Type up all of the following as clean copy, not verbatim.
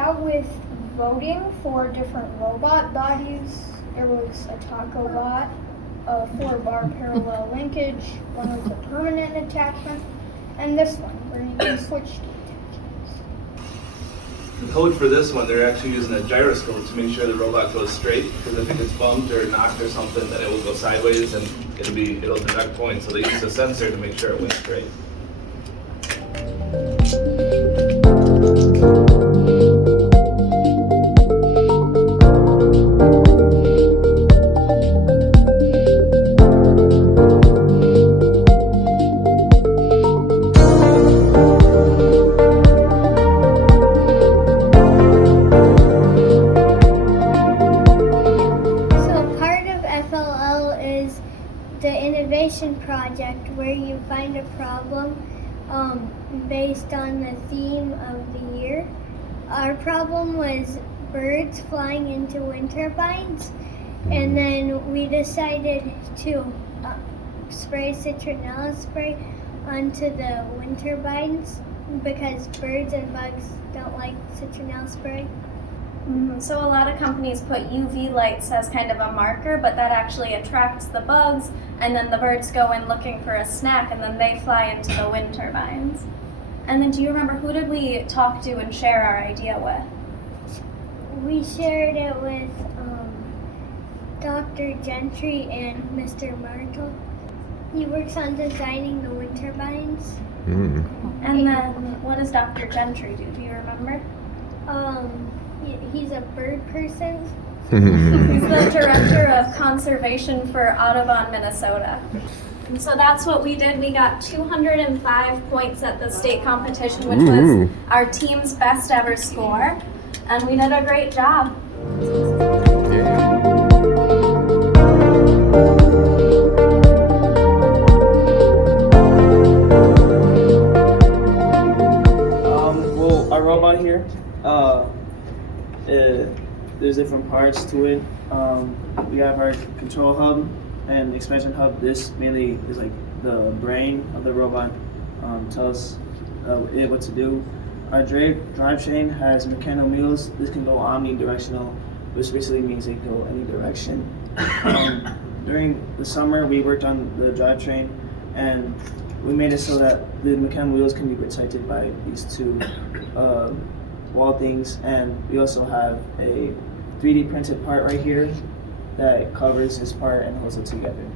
out with voting for different robot bodies. There was a taco bot, a 4-bar parallel linkage, one with a permanent attachment, and this one where you can switch the attachments. The code for this one, they're actually using a gyroscope to make sure the robot goes straight, because if it gets bumped or knocked or something, then it will go sideways and it'll deduct points. So they use a sensor to make sure it went straight. The innovation project, where you find a problem based on the theme of the year. Our problem was birds flying into wind turbines, and then we decided to spray citronella spray onto the wind turbines because birds and bugs don't like citronella spray. So a lot of companies put UV lights as kind of a marker, but that actually attracts the bugs, and then the birds go in looking for a snack, and then they fly into the wind turbines. And then do you remember, who did we talk to and share our idea with? We shared it with Dr. Gentry and Mr. Martel. He works on designing the wind turbines. And then what does Dr. Gentry do? Do you remember? He's a bird person. He's the director of conservation for Audubon, Minnesota. And so that's what we did. We got 205 points at the state competition, which was our team's best ever score. And we did a great job. Well, our robot here, there's different parts to it. We have our control hub and expansion hub. This mainly is like the brain of the robot, tells it what to do. Our drivetrain has mechanical wheels. This can go omnidirectional, which basically means it can go any direction. During the summer, we worked on the drivetrain, and we made it so that the mechanical wheels can be protected by these two wall things, and we also have a 3D printed part right here that covers this part and holds it together.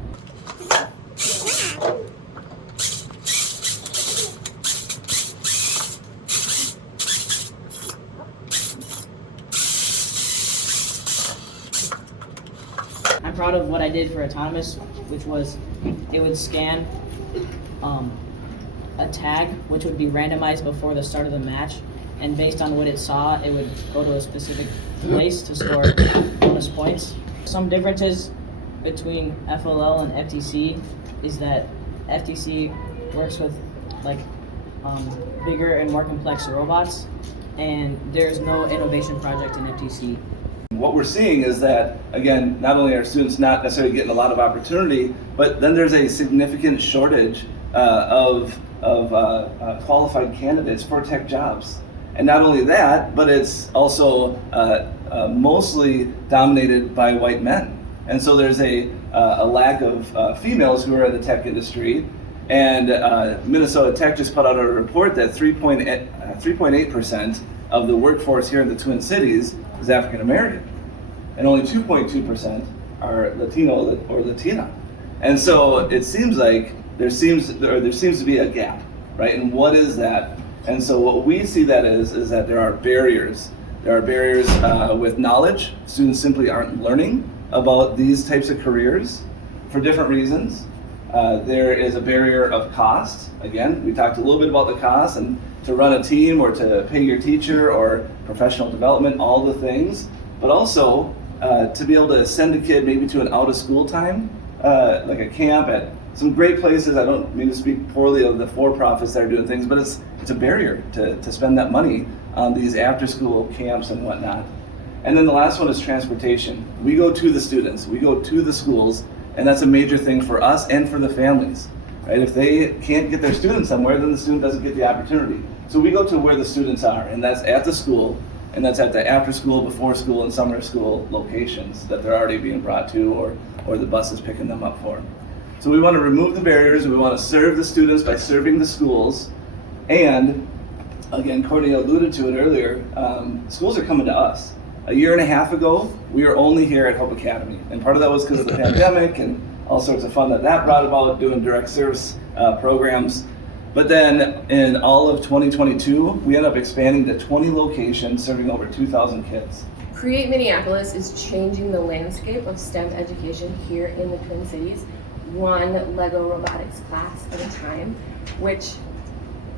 I'm proud of what I did for Autonomous, which was it would scan a tag, which would be randomized before the start of the match, and based on what it saw, it would go to a specific place to score bonus points. Some differences between FLL and FTC is that FTC works with bigger and more complex robots, and there's no innovation project in FTC. What we're seeing is that, again, not only are students not necessarily getting a lot of opportunity, but then there's a significant shortage of qualified candidates for tech jobs. And not only that, but it's also mostly dominated by white men. And so there's a lack of females who are in the tech industry. And Minnesota Tech just put out a report that 3.8% of the workforce here in the Twin Cities is African American, and only 2.2% are Latino or Latina. And so it seems like there seems to be a gap, right? And what is that? And so what we see that is that there are barriers. There are barriers with knowledge. Students simply aren't learning about these types of careers for different reasons. There is a barrier of cost. Again, we talked a little bit about the cost, and to run a team or to pay your teacher or professional development, all the things, but also to be able to send a kid maybe to an out of school time, like a camp at some great places. I don't mean to speak poorly of the for-profits that are doing things, but it's a barrier to spend that money on these after school camps and whatnot. And then the last one is transportation. We go to the students, we go to the schools, and that's a major thing for us and for the families, right? If they can't get their student somewhere, then the student doesn't get the opportunity. So we go to where the students are, and that's at the school. and that's at the after school, before school, and summer school locations that they're already being brought to, or the bus is picking them up for. So we want to remove the barriers, we want to serve the students by serving the schools, and again, Courtney alluded to it earlier, schools are coming to us. A year and a half ago, we were only here at Hope Academy, and part of that was because of the pandemic and all sorts of fun that brought about, doing direct service programs. But then in all of 2022, we ended up expanding to 20 locations, serving over 2,000 kids. Create Minneapolis is changing the landscape of STEM education here in the Twin Cities, one Lego robotics class at a time, which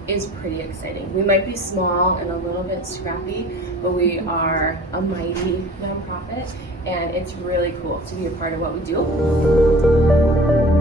is pretty exciting. We might be small and a little bit scrappy, but we are a mighty nonprofit, and it's really cool to be a part of what we do.